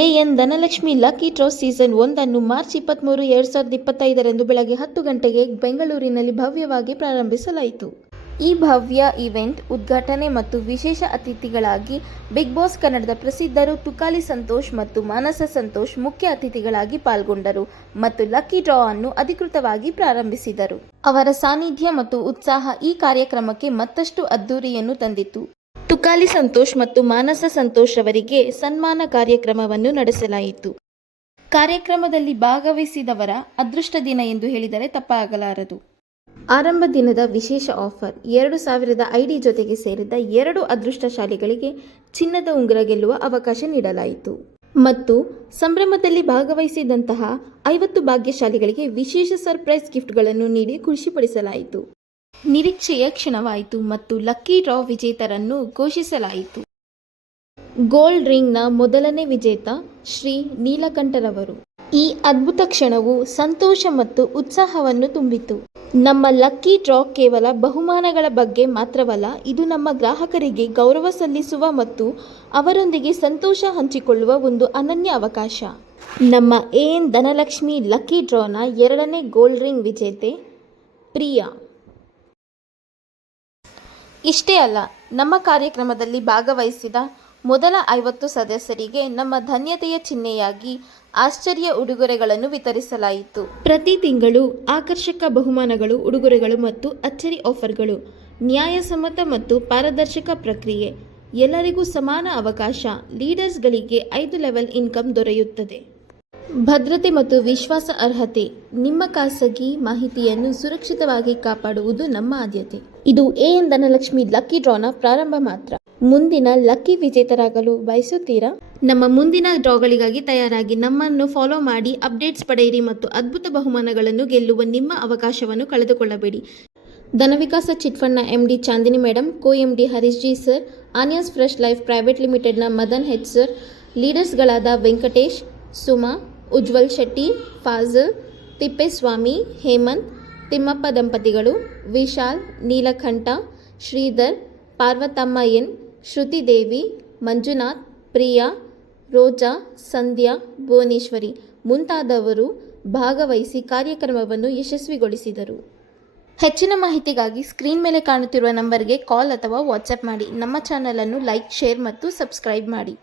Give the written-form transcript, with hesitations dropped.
A N Dhanalakshmi lucky draw season 1 ಅನ್ನು March 23, 2025 ಬೆಳಗ್ಗೆ 10 ಗಂಟೆಗೆ ಬೆಂಗಳೂರಿನಲ್ಲಿ ಭವ್ಯವಾಗಿ ಪ್ರಾರಂಭಿಸಲಾಯಿತು. ಈ ಭವ್ಯ ಈವೆಂಟ್ ಉದ್ಘಾಟನೆ ಮತ್ತು ವಿಶೇಷ ಅತಿಥಿಗಳಾಗಿ ಬಿಗ್ ಬಾಸ್ ಕನ್ನಡದ ಪ್ರಸಿದ್ಧರು ತುಕಾಲಿ ಸಂತೋಷ್ ಮತ್ತು ಮಾನಸ ಸಂತೋಷ್ ಮುಖ್ಯ ಅತಿಥಿಗಳಾಗಿ ಪಾಲ್ಗೊಂಡರು ಮತ್ತು ಲಕ್ಕಿ ಡ್ರಾ ಅನ್ನು ಅಧಿಕೃತವಾಗಿ ಪ್ರಾರಂಭಿಸಿದರು. ಅವರ ಸಾನ್ನಿಧ್ಯ ಮತ್ತು ಉತ್ಸಾಹ ಈ ಕಾರ್ಯಕ್ರಮಕ್ಕೆ ಮತ್ತಷ್ಟು ಅದ್ದೂರಿಯನ್ನು ತಂದಿತು. ತುಕಾಲಿ ಸಂತೋಷ್ ಮತ್ತು ಮಾನಸ ಸಂತೋಷ್ ಅವರಿಗೆ ಸನ್ಮಾನ ಕಾರ್ಯಕ್ರಮವನ್ನು ನಡೆಸಲಾಯಿತು. ಕಾರ್ಯಕ್ರಮದಲ್ಲಿ ಭಾಗವಹಿಸಿದವರ ಅದೃಷ್ಟ ದಿನ ಎಂದು ಹೇಳಿದರೆ ತಪ್ಪಾಗಲಾರದು. ಆರಂಭ ದಿನದ ವಿಶೇಷ ಆಫರ್ 2000 ಐಡಿ ಜೊತೆಗೆ ಸೇರಿದ 2 ಅದೃಷ್ಟಶಾಲಿಗಳಿಗೆ ಚಿನ್ನದ ಉಂಗುರ ಗೆಲ್ಲುವ ಅವಕಾಶ ನೀಡಲಾಯಿತು ಮತ್ತು ಸಂಭ್ರಮದಲ್ಲಿ ಭಾಗವಹಿಸಿದಂತಹ 50 ಭಾಗ್ಯಶಾಲಿಗಳಿಗೆ ವಿಶೇಷ ಸರ್ಪ್ರೈಸ್ ಗಿಫ್ಟ್ಗಳನ್ನು ನೀಡಿ ಖುಷಿಪಡಿಸಲಾಯಿತು. ನಿರೀಕ್ಷೆಯ ಕ್ಷಣವಾಯಿತು ಮತ್ತು ಲಕ್ಕಿ ಡ್ರಾ ವಿಜೇತರನ್ನು ಘೋಷಿಸಲಾಯಿತು. ಗೋಲ್ಡ್ ರಿಂಗ್ನ ಮೊದಲನೇ ವಿಜೇತ ಶ್ರೀ ನೀಲಕಂಠರವರು. ಈ ಅದ್ಭುತ ಕ್ಷಣವು ಸಂತೋಷ ಮತ್ತು ಉತ್ಸಾಹವನ್ನು ತುಂಬಿತು. ನಮ್ಮ ಲಕ್ಕಿ ಡ್ರಾ ಕೇವಲ ಬಹುಮಾನಗಳ ಬಗ್ಗೆ ಮಾತ್ರವಲ್ಲ, ಇದು ನಮ್ಮ ಗ್ರಾಹಕರಿಗೆ ಗೌರವ ಸಲ್ಲಿಸುವ ಮತ್ತು ಅವರೊಂದಿಗೆ ಸಂತೋಷ ಹಂಚಿಕೊಳ್ಳುವ ಒಂದು ಅನನ್ಯ ಅವಕಾಶ. ನಮ್ಮ ಎಎನ್ ಧನಲಕ್ಷ್ಮಿ ಲಕ್ಕಿ ಡ್ರಾನ 2ನೇ ಗೋಲ್ಡ್ ರಿಂಗ್ ವಿಜೇತೆ ಪ್ರಿಯಾ. ಇಷ್ಟೇ ಅಲ್ಲ, ನಮ್ಮ ಕಾರ್ಯಕ್ರಮದಲ್ಲಿ ಭಾಗವಹಿಸಿದ ಮೊದಲ 50 ಸದಸ್ಯರಿಗೆ ನಮ್ಮ ಧನ್ಯತೆಯ ಚಿಹ್ನೆಯಾಗಿ ಆಶ್ಚರ್ಯ ಉಡುಗೊರೆಗಳನ್ನು ವಿತರಿಸಲಾಯಿತು. ಪ್ರತಿ ತಿಂಗಳು ಆಕರ್ಷಕ ಬಹುಮಾನಗಳು, ಉಡುಗೊರೆಗಳು ಮತ್ತು ಅಚ್ಚರಿ ಆಫರ್ಗಳು. ನ್ಯಾಯಸಮ್ಮತ ಮತ್ತು ಪಾರದರ್ಶಕ ಪ್ರಕ್ರಿಯೆ. ಎಲ್ಲರಿಗೂ ಸಮಾನ ಅವಕಾಶ. ಲೀಡರ್ಸ್ಗಳಿಗೆ 5 ಲೆವೆಲ್ ಇನ್ಕಮ್ ದೊರೆಯುತ್ತದೆ. ಭದ್ರತೆ ಮತ್ತು ವಿಶ್ವಾಸ ಅರ್ಹತೆ. ನಿಮ್ಮ ಖಾಸಗಿ ಮಾಹಿತಿಯನ್ನು ಸುರಕ್ಷಿತವಾಗಿ ಕಾಪಾಡುವುದು ನಮ್ಮ ಆದ್ಯತೆ. ಇದು ಎಎನ್ ಧನಲಕ್ಷ್ಮಿ ಲಕ್ಕಿ ಡ್ರಾನ ಪ್ರಾರಂಭ ಮಾತ್ರ. ಮುಂದಿನ ಲಕ್ಕಿ ವಿಜೇತರಾಗಲು ಬಯಸುತ್ತೀರಾ? ನಮ್ಮ ಮುಂದಿನ ಡ್ರಾಗಳಿಗಾಗಿ ತಯಾರಾಗಿ ನಮ್ಮನ್ನು ಫಾಲೋ ಮಾಡಿ, ಅಪ್ಡೇಟ್ಸ್ ಪಡೆಯಿರಿ ಮತ್ತು ಅದ್ಭುತ ಬಹುಮಾನಗಳನ್ನು ಗೆಲ್ಲುವ ನಿಮ್ಮ ಅವಕಾಶವನ್ನು ಕಳೆದುಕೊಳ್ಳಬೇಡಿ. ಧನವಿಕಾಸ ಚಿಟ್ ಫಂಡ್ನ MD Chandini madam, co-MD Harish ji sir, onions fresh life private ಲಿಮಿಟೆಡ್ನ ಮದನ್ ಹೆಚ್ ಸರ್, ಲೀಡರ್ಸ್ಗಳಾದ ವೆಂಕಟೇಶ್, ಸುಮಾ, ಉಜ್ವಲ್ ಶೆಟ್ಟಿ, ಫಾಜಲ್, ತಿಪ್ಪೇಸ್ವಾಮಿ, ಹೇಮಂತ್, ತಿಮ್ಮಪ್ಪ ದಂಪತಿಗಳು, ವಿಶಾಲ್, ನೀಲಕಂಠ, ಶ್ರೀಧರ್, ಪಾರ್ವತಮ್ಮ ಎನ್, ಶ್ರುತಿದೇವಿ, ಮಂಜುನಾಥ್, ಪ್ರಿಯಾ, ರೋಜಾ, ಸಂಧ್ಯಾ, ಭುವನೇಶ್ವರಿ ಮುಂತಾದವರು ಭಾಗವಹಿಸಿ ಕಾರ್ಯಕ್ರಮವನ್ನು ಯಶಸ್ವಿಗೊಳಿಸಿದರು. ಹೆಚ್ಚಿನ ಮಾಹಿತಿಗಾಗಿ ಸ್ಕ್ರೀನ್ ಮೇಲೆ ಕಾಣುತ್ತಿರುವ ನಂಬರ್ಗೆ ಕಾಲ್ ಅಥವಾ ವಾಟ್ಸಪ್ ಮಾಡಿ. ನಮ್ಮ ಚಾನಲನ್ನು ಲೈಕ್, ಶೇರ್ ಮತ್ತು ಸಬ್ಸ್ಕ್ರೈಬ್ ಮಾಡಿ.